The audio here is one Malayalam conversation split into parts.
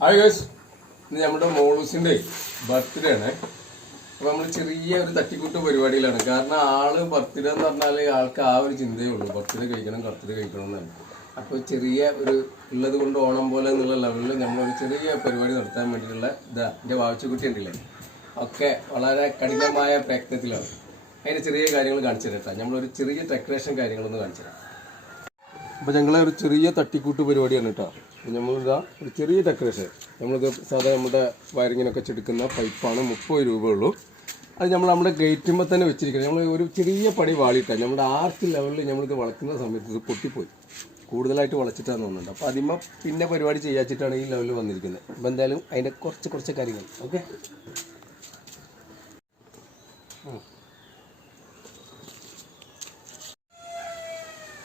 ഹായ് ഗൈസ് ഇന്ന് നമ്മുടെ മോളൂസിന്റെ ബർത്ത്ഡേ ആണ്. അപ്പോൾ നമ്മൾ ചെറിയ ഒരു തട്ടിക്കൂട്ട് പരിപാടിയിലാണ്. കാരണം ആൾ ബർത്ത്ഡേ എന്ന് പറഞ്ഞാൽ ആൾക്ക് ആ ഒരു ചിന്തയേ ഉള്ളൂ. ബർത്ത്ഡേ കഴിക്കണം ബർത്ത്ഡേ കഴിക്കണം എന്നാണ്. അപ്പോൾ ചെറിയ ഒരു ഉള്ളത് കൊണ്ട് ഓണം പോലെ എന്നുള്ള ലെവലിൽ നമ്മളൊരു ചെറിയ പരിപാടി നടത്താൻ വേണ്ടിയിട്ടുള്ള ഇതാ എന്റെ വാവച്ചുകുട്ടി ഉണ്ടല്ലേ? ഒക്കെ വളരെ കഠിനമായ പ്രയത്നത്തിലാണ്. അതിന്റെ ചെറിയ കാര്യങ്ങൾ കാണിച്ചു തരാം നമ്മളൊരു ചെറിയ ഡെക്കറേഷൻ കാര്യങ്ങളൊന്ന് കാണിച്ചു തരാം അപ്പോൾ ഞങ്ങളെ ഒരു ചെറിയ തട്ടിക്കൂട്ട് പരിപാടിയാണ് കേട്ടോ. നമ്മളിതാ ഒരു ചെറിയ ഡെക്കറേഷൻ നമ്മളിത് സാധാരണ നമ്മുടെ വയറിങ്ങിനൊക്കെ ചെടുക്കുന്ന പൈപ്പാണ് മുപ്പത് രൂപ ഉള്ളൂ. അത് നമ്മൾ നമ്മുടെ ഗേറ്റുമ്പോൾ തന്നെ വെച്ചിരിക്കുന്നത് നമ്മൾ ഒരു ചെറിയ പടി വാളിയിട്ടാണ് നമ്മുടെ ആർച്ച് ലെവലിൽ നമ്മളിത് വളക്കുന്ന സമയത്ത് ഇത് പൊട്ടിപ്പോയി. കൂടുതലായിട്ട് വളച്ചിട്ടാന്ന് തോന്നുന്നുണ്ട്. അപ്പോൾ അതിമ്മ പിന്നെ പരിപാടി ചെയ്യാച്ചിട്ടാണ് ഈ ലെവലിൽ വന്നിരിക്കുന്നത്. അപ്പോൾ എന്തായാലും അതിന്റെ കുറച്ച് കുറച്ച് കാര്യങ്ങൾ. ഓക്കെ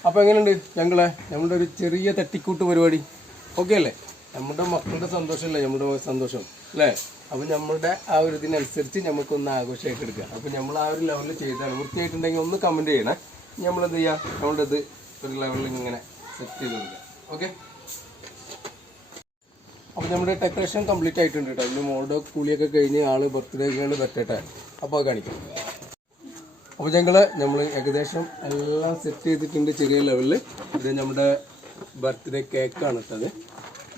അപ്പോൾ എങ്ങനെയുണ്ട് ഞങ്ങളെ? നമ്മുടെ ഒരു ചെറിയ തട്ടിക്കൂട്ട് പരിപാടി. ഓക്കെ അല്ലേ? നമ്മുടെ മക്കളുടെ സന്തോഷമല്ലേ? നമ്മുടെ സന്തോഷം. അല്ലേ? അപ്പോൾ നമ്മളുടെ ആ ഒരു ഇതിനനുസരിച്ച് നമുക്കൊന്ന് ആഘോഷമായിട്ട് എടുക്കുക. അപ്പോൾ നമ്മൾ ആ ഒരു ലെവലിൽ ചെയ്താണ്. വൃത്തിയായിട്ടുണ്ടെങ്കിൽ ഒന്ന് കമന്റ് ചെയ്യണേ. നമ്മൾ എന്ത് ചെയ്യുക നമ്മളുടെ ഇത് ഒരു ലെവലിൽ ഇങ്ങനെ സെറ്റ് ചെയ്ത് കൊടുക്കുക. ഓക്കെ അപ്പോൾ നമ്മുടെ ഡെക്കറേഷൻ കംപ്ലീറ്റ് ആയിട്ടുണ്ട് കേട്ടോ. അതിന്റെ മോളുടെ കൂലിയൊക്കെ കഴിഞ്ഞ് ആൾ ബർത്ത്ഡേ ഒക്കെ പറ്റട്ടെ. അപ്പോൾ കാണിക്കാം. അപ്പോൾ ഞങ്ങൾ നമ്മൾ ഏകദേശം എല്ലാം സെറ്റ് ചെയ്തിട്ടുണ്ട് ചെറിയ ലെവലിൽ ഇത് നമ്മുടെ ബർത്ത്ഡേ കേക്കാണ് ഇട്ടത്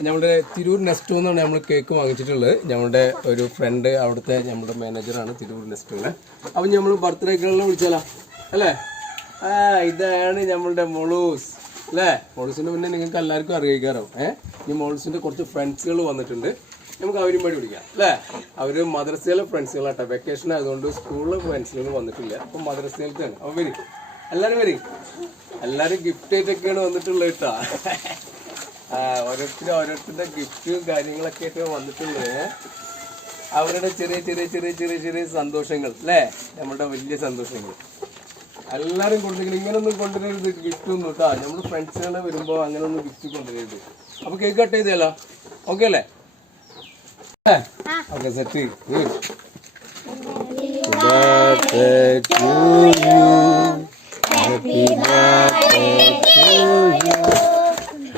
നമ്മുടെ തിരൂർ നെസ്റ്റോ എന്നാണ് നമ്മൾ കേക്ക് വാങ്ങിച്ചിട്ടുള്ളത്. നമ്മുടെ ഒരു ഫ്രണ്ട് അവിടുത്തെ നമ്മുടെ മാനേജറാണ് തിരൂർ നെസ്റ്റോയിലെ അപ്പം നമ്മൾ ബർത്ത്ഡേക്കുള്ള വിളിച്ചാലോ? അല്ലേ? ആ ഇതാണ് നമ്മളുടെ മൊളൂസ്. അല്ലേ? മൊളൂസിന്റെ മുന്നേ നിങ്ങൾക്ക് എല്ലാവർക്കും അറിയിക്കാറോ ഏഹ് ഈ മൊളൂസിന്റെ കുറച്ച് ഫ്രണ്ട്സുകൾ വന്നിട്ടുണ്ട്. നമുക്ക് അവരും പാടി വിളിക്കാം അല്ലേ? അവർ മദ്രസയിലെ ഫ്രണ്ട്സുകളാട്ടെ വെക്കേഷൻ ആയതുകൊണ്ട് സ്കൂളിലെ ഫ്രണ്ട്സുകൾ വന്നിട്ടില്ല. അപ്പൊ മദ്രസയിലത്തെയാണ് അപ്പൊ വരും. എല്ലാരും വരും. എല്ലാരും ഗിഫ്റ്റ് ആയിട്ടൊക്കെയാണ് വന്നിട്ടുള്ളത് കേട്ടോ. ഓരോരുത്തരും ഓരോരുത്തരുടെ ഗിഫ്റ്റും കാര്യങ്ങളൊക്കെ ആയിട്ട് വന്നിട്ടുള്ളത് അവരുടെ ചെറിയ ചെറിയ ചെറിയ ചെറിയ ചെറിയ സന്തോഷങ്ങൾ അല്ലേ? നമ്മുടെ വലിയ സന്തോഷങ്ങൾ. എല്ലാരും കൊണ്ടുവരും ഇങ്ങനൊന്നും കൊണ്ടുവരരുത്. ഗിഫ്റ്റ് ഒന്നും കേട്ടോ. നമ്മൾ ഫ്രണ്ട്സുകളെ വരുമ്പോൾ അങ്ങനെ ഒന്നും ഗിഫ്റ്റ് കൊണ്ടുവരരുത്. അപ്പോൾ കേക്ക് കട്ട് ചെയ്തല്ലോ ഓക്കെ അല്ലേ? Okay set good birthday to you. Happy birthday to you.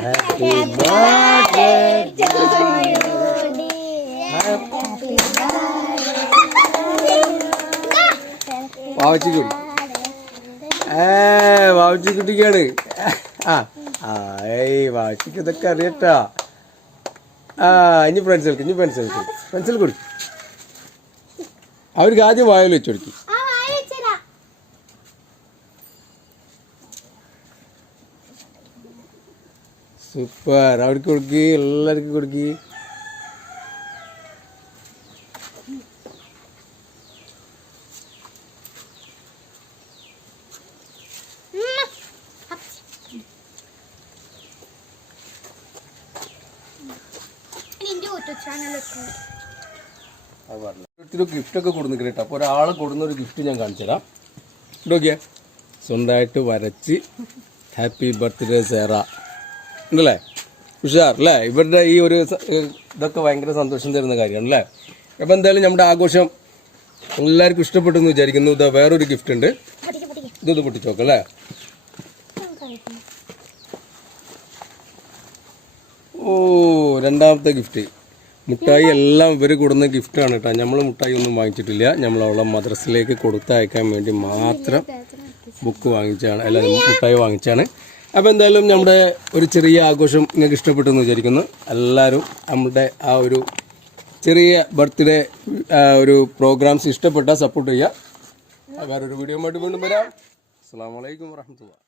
Happy birthday to you. വാവച്ചി കുടി ഏ വാവച്ചി കുട്ടിക്കാണ് ആ ആ ഏയ് വാവച്ചിക്ക് ഇതൊക്കെ അറിയട്ടാ ആ ഇനി ഫ്രണ്ട്സ് കളിക്കും ഇനി ഫ്രണ്ട്സ് കളിക്കും ഫ്രണ്ട്സിൽ കൊടുക്കും. അവർക്ക് ആദ്യം വായിൽ വെച്ച് കൊടുക്കും. സൂപ്പർ അവർക്ക് കൊടുക്കി എല്ലാവർക്കും കൊടുക്കി. നിന്റെ യൂട്യൂബ് ചാനൽ ഒരു ഗിഫ്റ്റ് ഒക്കെ കൊടുന്നിട്ട് കേട്ടോ. അപ്പോൾ ഒരാൾ കൊടുന്ന ഒരു ഗിഫ്റ്റ് ഞാൻ കാണിച്ചുതരാം നോക്കിയേ സ്വന്തമായിട്ട് വരച്ച് ഹാപ്പി ബർത്ത്ഡേ സേറ ഉണ്ടല്ലേ? ഉഷാർ അല്ലേ? ഇവരുടെ ഈ ഒരു ഇതൊക്കെ ഭയങ്കര സന്തോഷം തരുന്ന കാര്യമാണ് അല്ലേ അപ്പോൾ എന്തായാലും നമ്മുടെ ആഘോഷം എല്ലാവർക്കും ഇഷ്ടപ്പെട്ടു എന്ന് വിചാരിക്കുന്നു. ഇതാ വേറൊരു ഗിഫ്റ്റ് ഉണ്ട്. ഇതൊന്ന് പൊട്ടിച്ച് നോക്കാം അല്ലേ? ഓ രണ്ടാമത്തെ ഗിഫ്റ്റ് മുട്ടായി എല്ലാം ഇവർ കൊടുന്ന ഗിഫ്റ്റാണ് കേട്ടോ നമ്മൾ മുട്ടായി ഒന്നും വാങ്ങിച്ചിട്ടില്ല. നമ്മൾ അവളെ മദ്രസിലേക്ക് കൊടുത്തയക്കാൻ വേണ്ടി മാത്രം ബുക്ക് വാങ്ങിച്ചാണ് അല്ല മുട്ടായി വാങ്ങിച്ചാണ് അപ്പോൾ എന്തായാലും നമ്മുടെ ഒരു ചെറിയ ആഘോഷം നിങ്ങൾക്ക് ഇഷ്ടപ്പെട്ടു എന്ന് വിചാരിക്കുന്നു. എല്ലാവരും നമ്മുടെ ആ ഒരു ചെറിയ ബർത്ത്ഡേ ഒരു പ്രോഗ്രാംസ് ഇഷ്ടപ്പെട്ടാൽ സപ്പോർട്ട് ചെയ്യുക വേറൊരു വീഡിയോ വീണ്ടും വരാം. അസ്സാം വലൈക്കും വാഹമത്തുള്ള